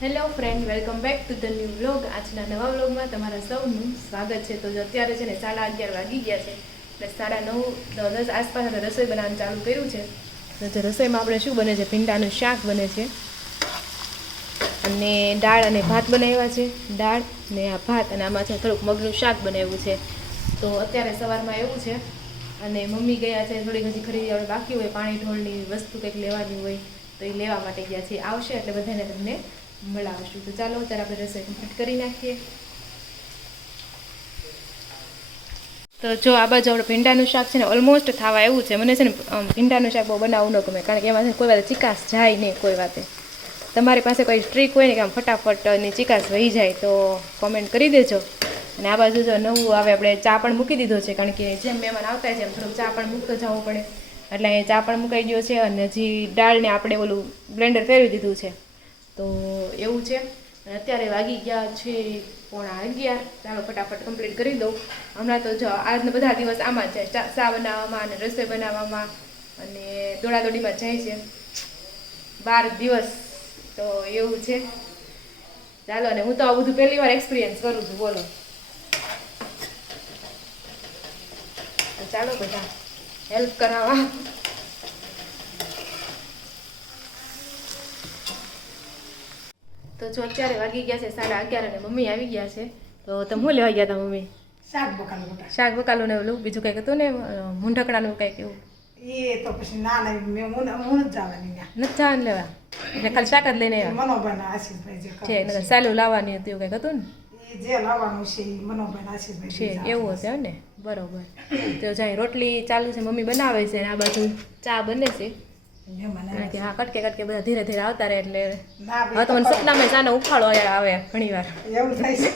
Hello friend, welcome back to the new vlog. આજના નવા વ્લોગમાં તમારા સૌનું સ્વાગત છે. તો અત્યારે છે ને 11:30 વાગી ગયા છે એટલે 9:30 10 આસપાસ આપણે રસોઈ બનાવવાનું ચાલુ કર્યું છે. તો રસોઈમાં આપણે શું બને છે, ભીંડાનું શાક બને છે અને દાળ અને ભાત બનાવ્યા છે. દાળ ને આ ભાત અને આમાં છે થોડુંક મગનું શાક બનાવ્યું છે. તો અત્યારે સવારમાં એવું છે અને મમ્મી ગયા છે થોડીક હજી ખરીદી આપણે બાકી હોય, પાણી ઢોળની વસ્તુ કંઈક લેવાની હોય તો એ લેવા માટે ગયા છે. આવશે એટલે બધાને તમને મળાવશું. તો ચાલો અત્યારે આપણે રસોઈ કમ્પ્લીટ કરી નાખીએ. તો જો આ બાજુ આપણે ભીંડાનું શાક છે ને ઓલમોસ્ટ થવા એવું છે. મને છે ને ભીંડાનું શાક બહુ બનાવવું ન ગમે, કારણ કે એમાં કોઈ વાત ચિકાસ જાય નહીં. કોઈ વાતે તમારી પાસે કોઈ ટ્રીક હોય ને કે આમ ફટાફટ ની ચિકાસ વહી જાય તો કોમેન્ટ કરી દેજો. અને આ બાજુ જો નવું આવે, આપણે ચા પણ મૂકી દીધો છે, કારણ કે જેમ મહેમાન આવતા છે એમ થોડુંક ચા પણ મૂકતો જવું પડે, એટલે અહીંયા ચા પણ મુકાઈ ગયો છે. અને હજી દાળને આપણે ઓલું બ્લેન્ડર ફેરવી દીધું છે. તો એવું છે. અત્યારે વાગી ગયા છે 11:15. ચાલો ફટાફટ કમ્પ્લીટ કરી દઉં. હમણાં તો જો આજના બધા દિવસ આમાં છે, ચા બનાવવામાં અને રસોઈ બનાવવામાં અને દોડાદોડીમાં જાય છે 12 દિવસ. તો એવું છે. ચાલો, અને હું તો આ બધું પહેલી વાર એક્સપિરિયન્સ કરું છું. બોલો, તો ચાલો બધા હેલ્પ કરાવવા. તો જો અત્યારે વાગી ગયા છે 11:30 અને મમ્મી આવી ગયા છે. તો તમે શું લેવા ગયા હતા મમ્મી? શાક બકાલું ને ઓલું બીજું કંઈક હતું ને, મૂંઢકડાનું કંઈક એવું. એ તો પછી ના લઈ મેં હું જ જવાની નથી જવાનું લેવા, એટલે ખાલી શાક જ લઈને આવ્યા મનોભાઈ આશીષભાઈ જે છે. સાલું લાવવાની હતું એવું કંઈક હતું ને, એ જે લાવવાનું છે એ મનોભાઈ આશીષભાઈ છે એવું હશે ને. બરોબર. તો જાય રોટલી ચાલુ છે, મમ્મી બનાવે છે અને આ બાજુ ચા બને છે. કે હા, કટકે કટકે બધા ધીરે ધીરે આવતા રહે એટલે હવે તો મને સપનામાં ચાનો ઉફાળો આવે ઘણી વાર એવું થાય છે.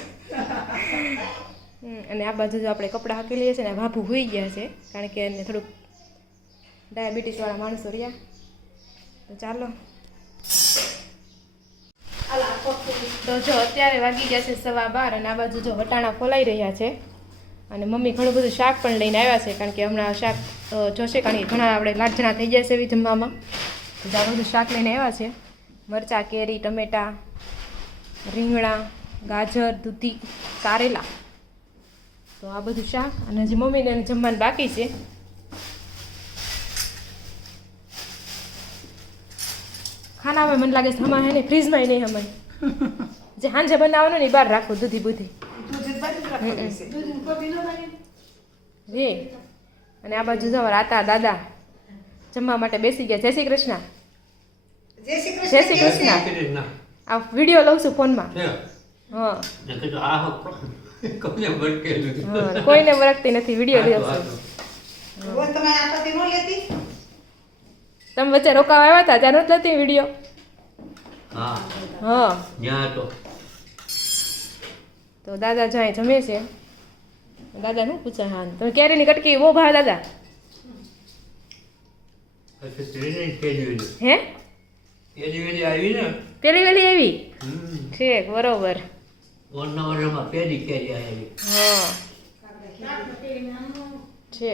અને આ બાજુ જો આપણે કપડાં હાકી લઈએ છીએ ને, ભાભુ હોઈ ગયા છે, કારણ કે એને થોડુંક ડાયાબિટીસવાળા માણસો રહ્યા. તો ચાલો, તો જો અત્યારે વાગી ગયા છે 12:15 અને આ બાજુ જો વટાણા ફોલાઈ રહ્યા છે. અને મમ્મી ઘણું બધું શાક પણ લઈને આવ્યા છે, કારણ કે હમણાં શાક જોશે, કારણ કે ઘણા આપણે લાટજણા થઈ જાય છે એવી જમવામાં. તો આ બધું શાક લઈને આવ્યા છે. મરચાં, કેરી, ટમેટાં, રીંગણા, ગાજર, દૂધી, કારેલા. તો આ બધું શાક. અને હજી મમ્મીને જમવાનું બાકી છે. ખાનામાં મને લાગે છે હમણાં હે ને ફ્રીજમાં નહીં હમણાં જે સાંજે બનાવવાનું ને બહાર રાખવું, દૂધી બુધી રે. અને આ બાજુ જવા રાતા દાદા જમવા માટે બેસી ગયા. જય શ્રી કૃષ્ણ. જય શ્રી કૃષ્ણ. આ વિડીયો લઉં છું ફોનમાં. હા, કોઈને વરખતી નથી, વિડીયો લઉં છું. તમે વચ્ચે રોકાવા આવ્યા હતા ત્યાં નહોતી લેતી વિડીયો? હા. તો દાદા જાય જમે છે. દાદા શું પૂછે? હા, તમે કેરીની કટકી બહુ ભાવે દાદા? હે, પેલી વેલી આવી છે? બરોબર. હા છે.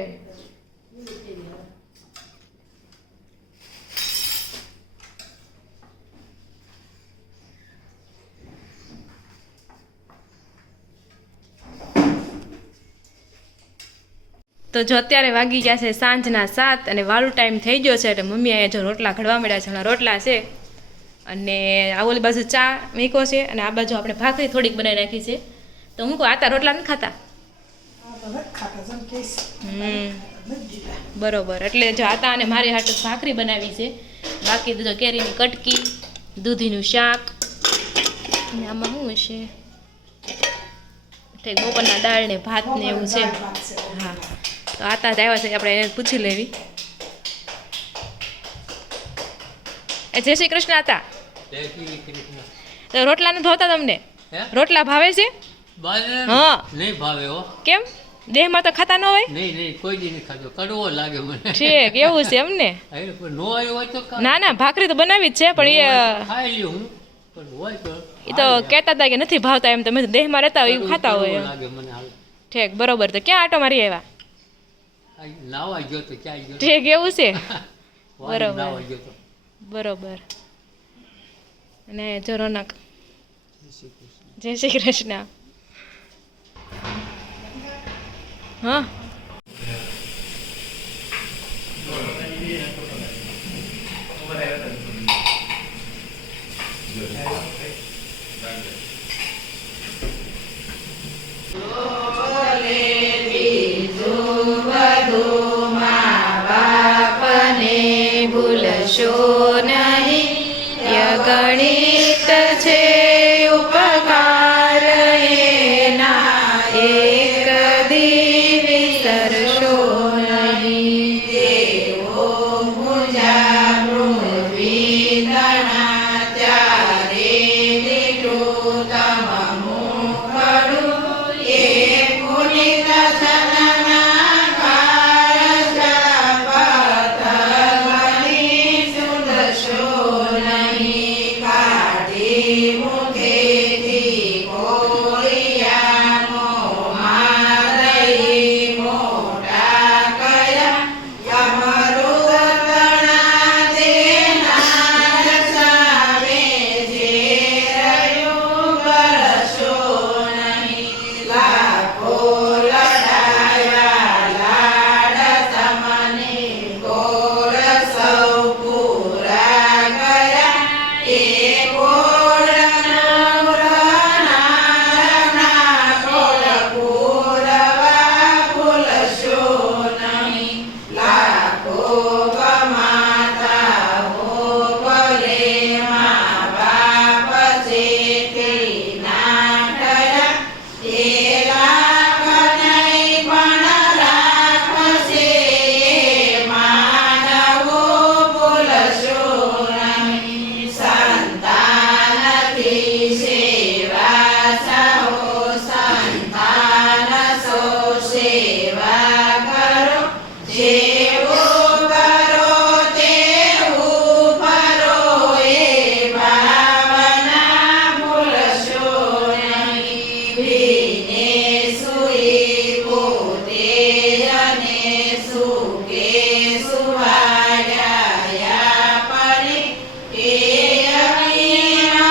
તો જો અત્યારે વાગી ગયા છે સાંજના 7 અને વાળું ટાઈમ થઈ ગયો છે. એટલે મમ્મી અહીંયા જો રોટલા ઘડવા મળ્યા છે. હમણાં રોટલા છે અને આ ઓલી બાજુ ચા મૂક્યો છે અને આ બાજુ આપણે ભાખરી થોડીક બનાવી નાખી છે. તો હું કહું આતા રોટલા નથી ખાતા? બરોબર. એટલે જો આતા અને મારી હાટુ ભાખરી બનાવી છે. બાકી તો કેરીની કટકી, દૂધીનું શાક અને આમાં શું હશે, બપોરના દાળ ને ભાત ને એવું છે. હા, તો આતા જ આવ્યા છે, આપણે એને પૂછી લેવી. એ જય શ્રી કૃષ્ણ આતા. તો રોટલા નથી ભાવતા તમને? રોટલા ભાવે છે? હા. નહીં ભાવે હો. કેમ? દેહમાં તો ખાતા ન હોય? નહીં, કોઈ દી નહીં ખાતો, કડવો લાગે મને. ઠીક, એવું છે એમ ને? નો આવ્યો હોય તો ના ના, ભાખરી તો બનાવી જ છે, પણ એ ખાઈ લ્યો હું, પણ હોય તો એ તો કહેતા હતા કે નથી ભાવતા એમ. તમે દેહમાં રહેતા હોય એવું ખાતા હોય. ઠીક, બરોબર. તો ક્યાં આટો મારી આવ્યા? ઠીક, એવું છે? બરોબર બરોબર. અને જો રોનક જય શ્રી કૃષ્ણ. હા ભૂલશો નહીં યગણિત છે ઉપકાર એના એક દી વિસરશો નહીં. દેવો પૂજા મૃદ્વિદણા ત્યારે લીધું તમ મુખડું એ પુનિત સનના કાળ પથગની સુદશો નહીં. કાઢી મુખેથી કોળિયાનો મારઈ મોટા કયા યમરુદણા દેનાર સામે જે રહ્યું કરશો નહીં. લાખો લડાયા લાડ તમને ગોળ સૌ પૂરા ગયા એ ગોળ નવરનારના ગોળ પૂરવા ભૂલશો નહીં. લાખો કમાતા હો ભલે મા બાપ છે તે ના થયા એ લાખ નહીં પણ રાખશે માનવો ભૂલશો નહીં. સંતાનથી સેવા સહો સંતાન સો સેવા કરો જેવું કરો તેવું ફરો એ ભાવના ભૂલશો નહીં. ભીને સુઈ પોતે અને સુકે સુવાયા પરે એ અગ્નિમય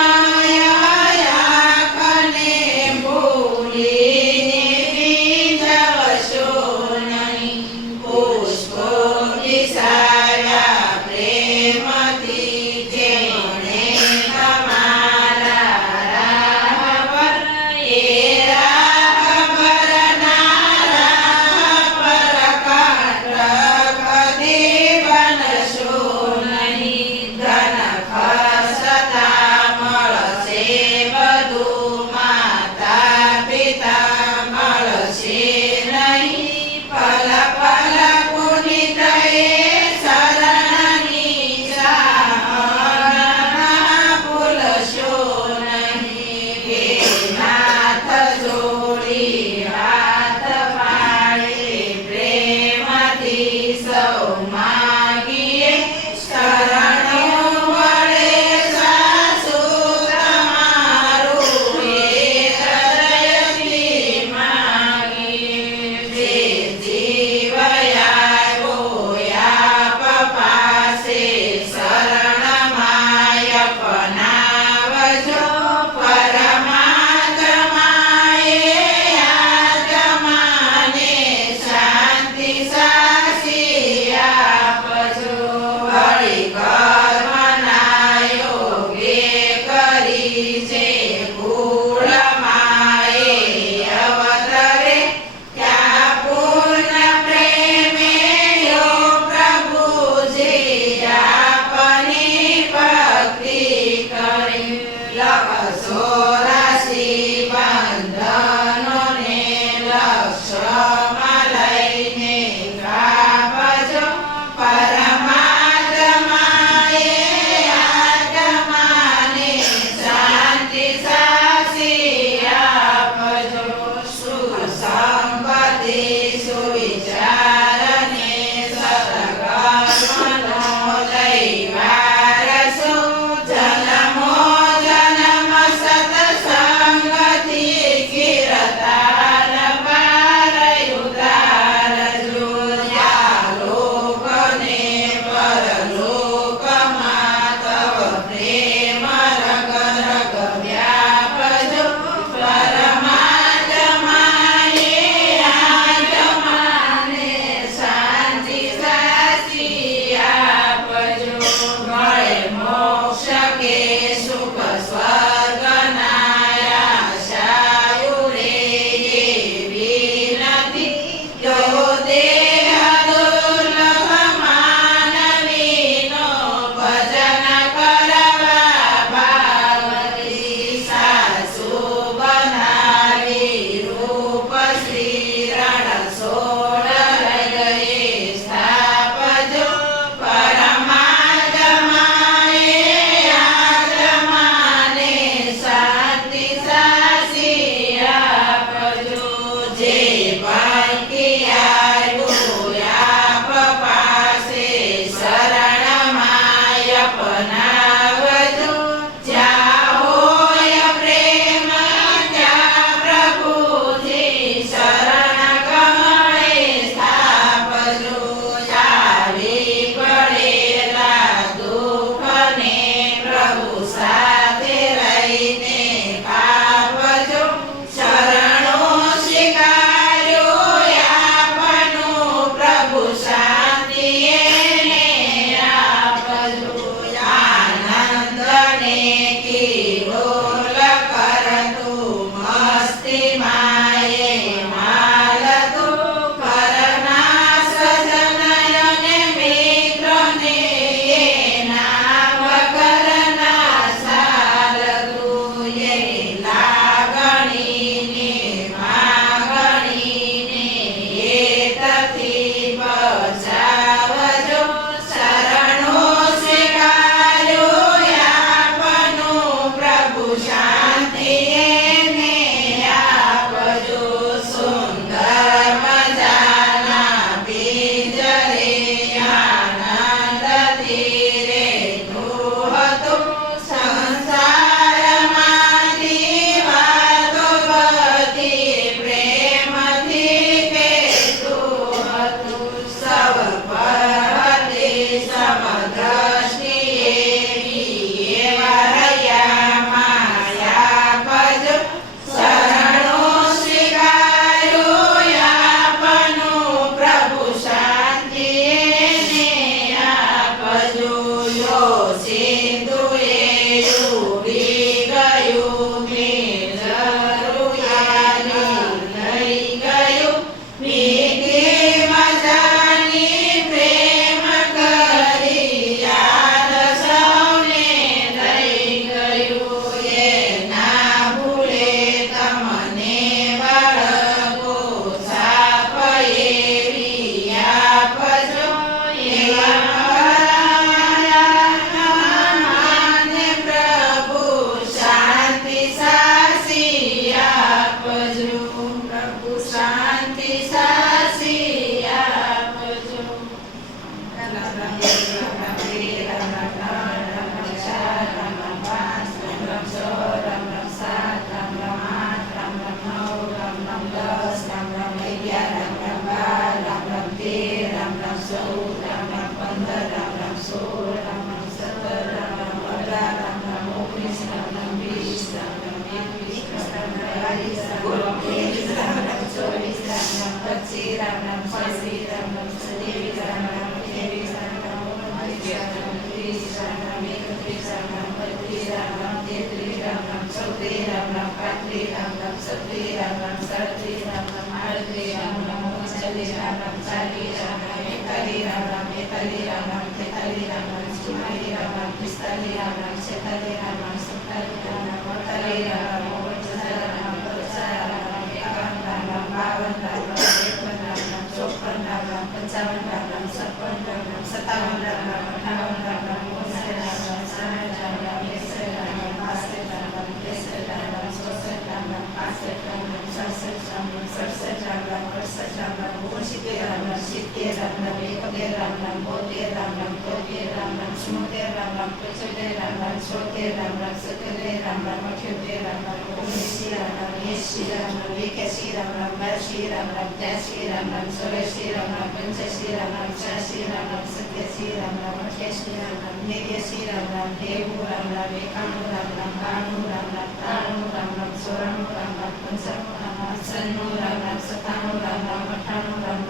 Ram